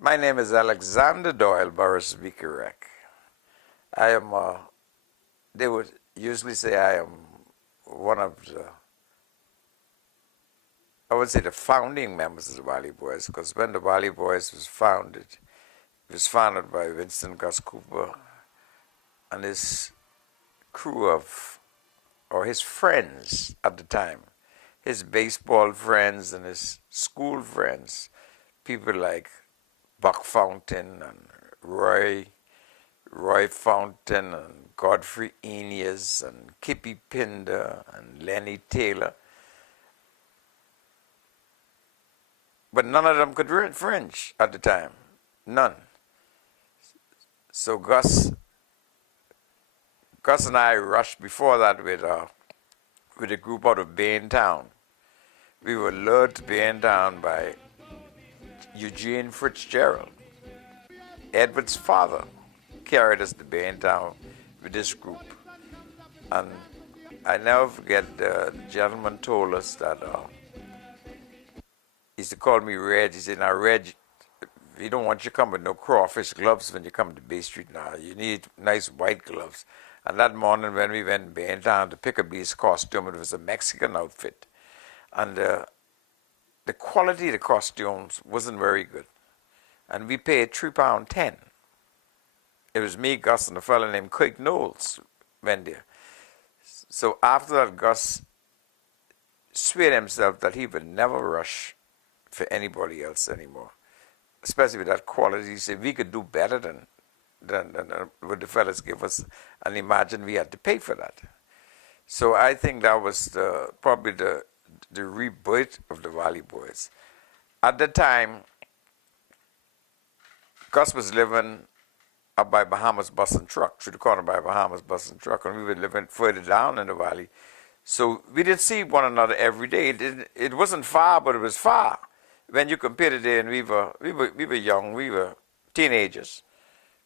My name is Alexander Doyle, Burrows to be correct. I am, they would usually say I am one of the, I would say the founding members of the Valley Boys, because when the Valley Boys was founded, it was founded by Winston Gus Cooper and his crew of, or his friends at the time, his baseball friends and his school friends, people like Buck Fountain and Roy Fountain and Godfrey Eneas and Kippy Pinder and Lenny Taylor. But none of them could read French at the time. None. So Gus and I rushed before that with a group out of Baintown. We were lured to Baintown by Eugene Fitzgerald. Edward's father carried us to Baintown with this group. And I never forget the gentleman told us that, he used to call me Reg. He said, now Reg, we don't want you to come with no crawfish gloves when you come to Bay Street now. You need nice white gloves. And that morning when we went to Baintown to pick up his costume, it was a Mexican outfit. And the quality of the costumes wasn't very good. And we paid £3.10. It was me, Gus, and a fellow named Craig Knowles went there. So after that, Gus swayed himself that he would never rush for anybody else anymore, especially with that quality. He said we could do better than what the fellas give us, and imagine we had to pay for that. So I think that was probably the rebirth of the Valley Boys. At the time, Gus was living up by Bahamas Bus and Truck, through the corner by Bahamas Bus and Truck, and we were living further down in the valley. So we didn't see one another every day. It wasn't far, but it was far. When you compare today, and we were young, we were teenagers,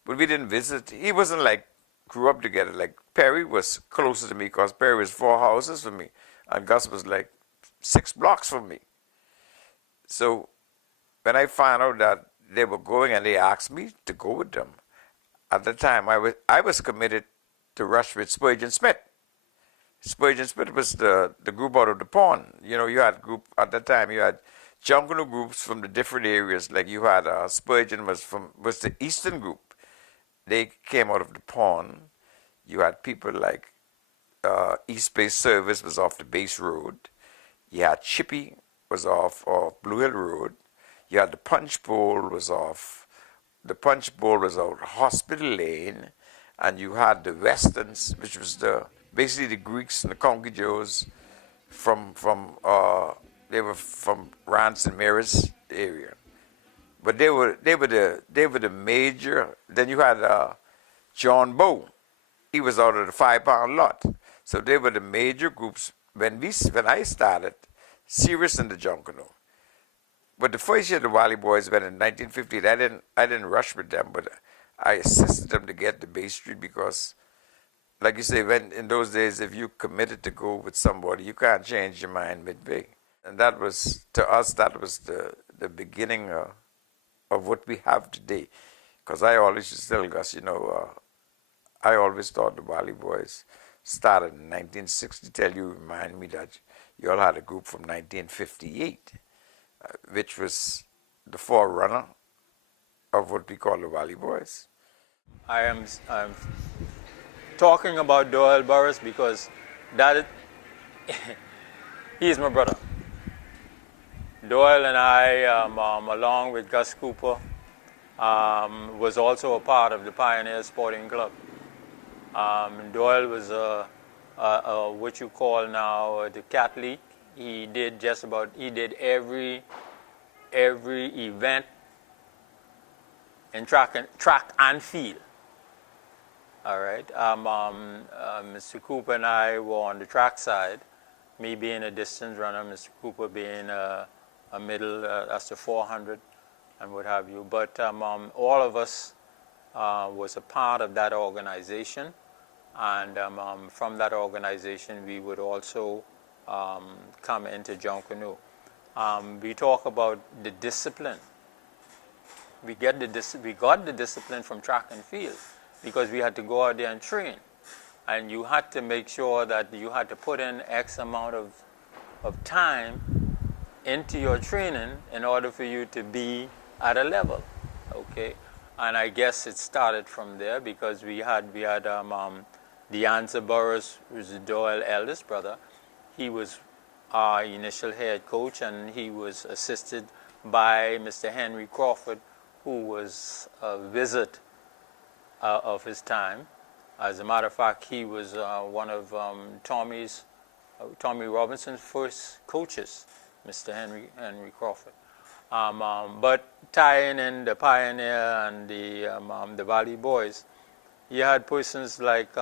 but we didn't visit. He wasn't like grew up together. Like Perry was closer to me because Perry was 4 houses from me, and Gus was like 6 blocks from me. So when I found out that they were going and they asked me to go with them, at the time I was committed to rush with Spurgeon Smith. Spurgeon Smith was the group out of the pond. You know, you had group at that time. You had Junkanoo groups from the different areas. Like you had Spurgeon was the Eastern group. They came out of the pond. You had people like East Bay Service was off the Base Road. You had Chippy was off Blue Hill Road. You had the Punch Bowl was off. The Punch Bowl was out Hospital Lane, and you had the Westerns, which was basically the Greeks and the Conky Joes they were from Rance and Maris area. But they were the major. Then you had John Bow. He was out of the 5 Pound lot. So they were the major groups when I started, Sirius and the Junkanoo. But the first year the Valley Boys went in 1950, I didn't rush with them, but I assisted them to get to Bay Street because, like you say, in those days, if you committed to go with somebody, you can't change your mind midway. And that was, to us, that was the beginning of what we have today. Because I always used to tell Gus, I always thought the Valley Boys started in 1960. Till you remind me that you all had a group from 1958. Which was the forerunner of what we call the Valley Boys. I'm talking about Doyle Burrows because he is my brother. Doyle and I, along with Gus Cooper, was also a part of the Pioneer Sporting Club. Doyle was what you call now the cat league. He did every event in track and field. All right. Mr. Cooper and I were on the track side. Me being a distance runner, Mr. Cooper being a middle, that's the 400 and what have you. But all of us was a part of that organization, and from that organization we would also come into Junkanoo. We talk about the discipline. We got the discipline from track and field because we had to go out there and train. And you had to make sure that you had to put in X amount of time into your training in order for you to be at a level, okay? And I guess it started from there because we had the answer Burrows, who's Doyle's eldest brother. He was our initial head coach, and he was assisted by Mr. Henry Crawford, who was a visit of his time. As a matter of fact, he was one of Tommy Robinson's first coaches, Mr. Henry Crawford. But tying in the Pioneer and the Valley Boys, you had persons like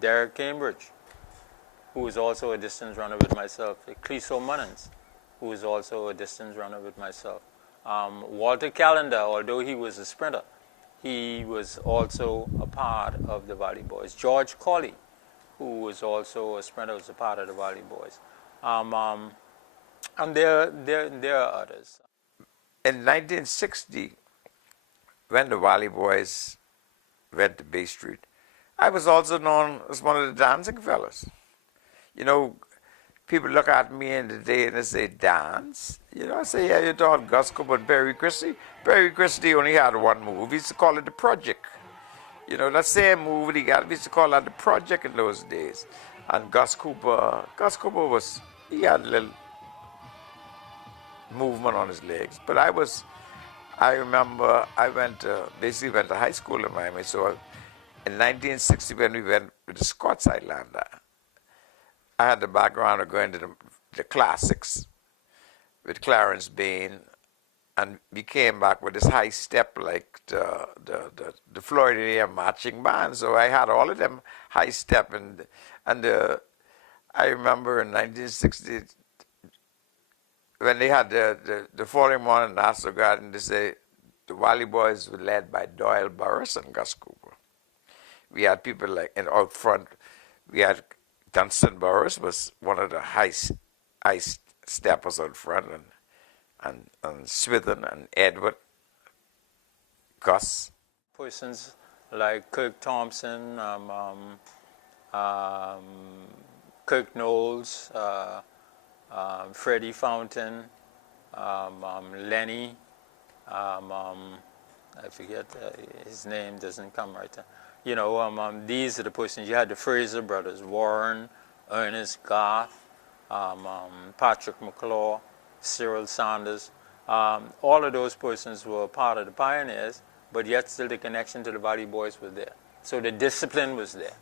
Derek Cambridge, who was also a distance runner with myself, Cleso Munnins, who was also a distance runner with myself. Walter Callender, although he was a sprinter, he was also a part of the Valley Boys. George Colley, who was also a sprinter, was a part of the Valley Boys. And there are others. In 1960, when the Valley Boys went to Bay Street, I was also known as one of the dancing fellas. You know, people look at me in the day and they say, dance? You know, I say, yeah, you thought Gus Cooper and Perry Christie? Perry Christie only had one move. We used to call it the Project. You know, that same move he got, we used to call that the Project in those days. And Gus Cooper he had a little movement on his legs. But I remember I basically went to high school in Miami. So in 1960, when we went with the Scots Islander, I had the background of going to the classics with Clarence Bain, and we came back with this high step like the Florida marching band. So I had all of them high step, and I remember in 1960 when they had the following morning in Nassau Garden, they say the Valley Boys were led by Doyle, Burrows, and Gus Cooper. We had people like out front. We had Dunstan Burrows was one of the high steppers out front, and Swithin and Edward, Gus. Persons like Kirk Thompson, Kirk Knowles, Freddie Fountain, Lenny, I forget his name doesn't come right there. You know, these are the persons. You had the Fraser brothers, Warren, Ernest Garth, Patrick McClure, Cyril Sanders. All of those persons were part of the Pioneers, but yet still the connection to the Valley Boys was there. So the discipline was there.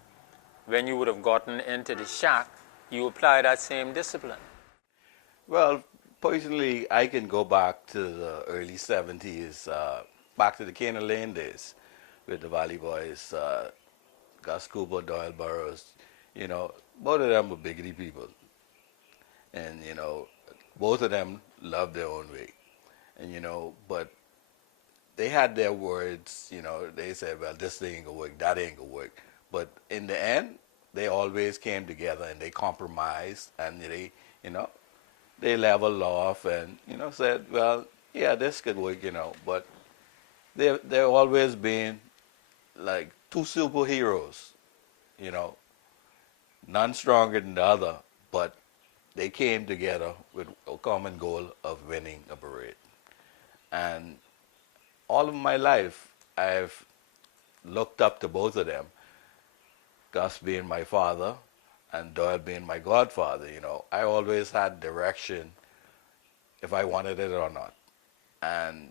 When you would have gotten into the shack, you apply that same discipline. Well, personally, I can go back to the early 70s, back to the Canaan Lane days with the Valley Boys, Gus Cooper, Doyle, Burrows. You know, both of them were biggity people. And, you know, both of them loved their own way. And, you know, but they had their words, you know, they said, well, this thing ain't gonna work, that ain't gonna work. But in the end, they always came together and they compromised and they, you know, they leveled off and, you know, said, well, yeah, this could work, you know, but they've always been like two superheroes, you know, none stronger than the other, but they came together with a common goal of winning a parade. And all of my life, I've looked up to both of them, Gus being my father and Doyle being my godfather. You know, I always had direction if I wanted it or not. And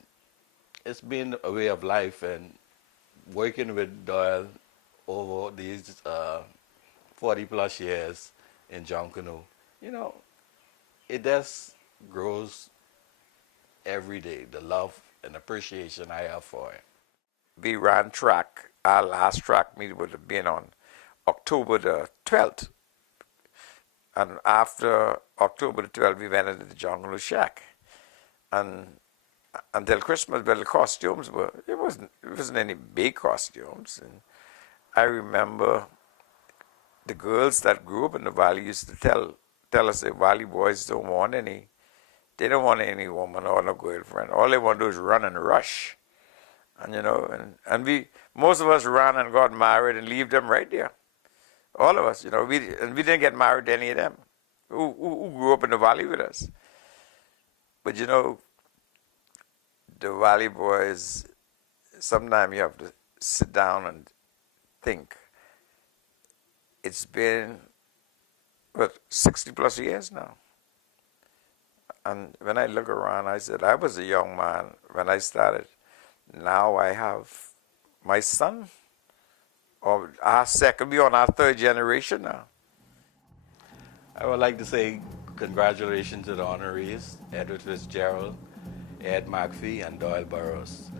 it's been a way of life, and working with Doyle over these 40 plus years in John Canoe, you know, it just grows every day, the love and appreciation I have for him. We ran track. Our last track meet would have been on October the 12th. And after October the 12th, we went into the Jungle Shack. And until Christmas, well, the costumes were, it wasn't any big costumes. And I remember the girls that grew up in the valley used to tell us the Valley Boys don't want any They don't want any woman or no girlfriend. All they want to do is run and rush. And most of us ran and got married and leave them right there. All of us, we didn't get married to any of them who grew up in the valley with us. But the valley boys, sometimes you have to sit down and think. It's been 60 plus years now. And when I look around, I said, I was a young man when I started. Now I have my son, or we're on our third generation now. I would like to say congratulations to the honorees, Edward Fitzgerald, Ed McPhee, and Doyle Burrows.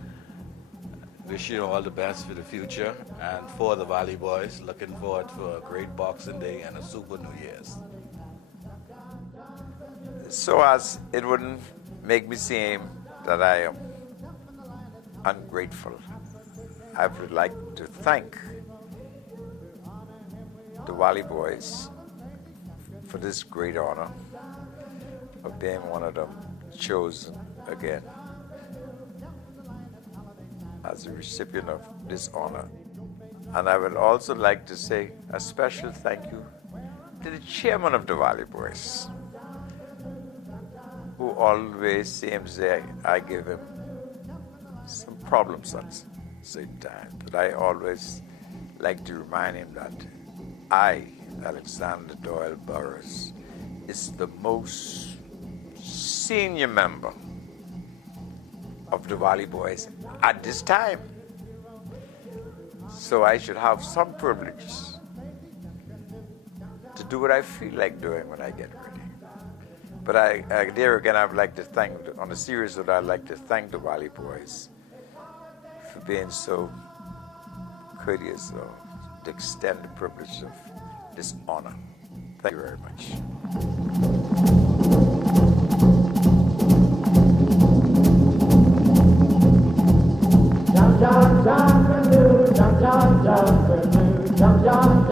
Wish you all the best for the future, and for the Valley Boys, looking forward for a great Boxing Day and a super New Year's. So as it wouldn't make me seem that I am ungrateful, I would like to thank the Valley Boys for this great honor of being one of them chosen again as a recipient of this honor. And I would also like to say a special thank you to the chairman of the Valley Boys, who always seems that I give him some problems at the same time. But I always like to remind him that I, Alexander Doyle Burrows, is the most senior member of the Valley Boys at this time. So I should have some privilege to do what I feel like doing when I get ready. But there again, I would like to thank, on a serious note, I'd like to thank the Valley Boys for being so courteous to extend the privilege of this honor. Thank you very much. Jump, jump, jump, jump, jump, jump, jump, jump, jump.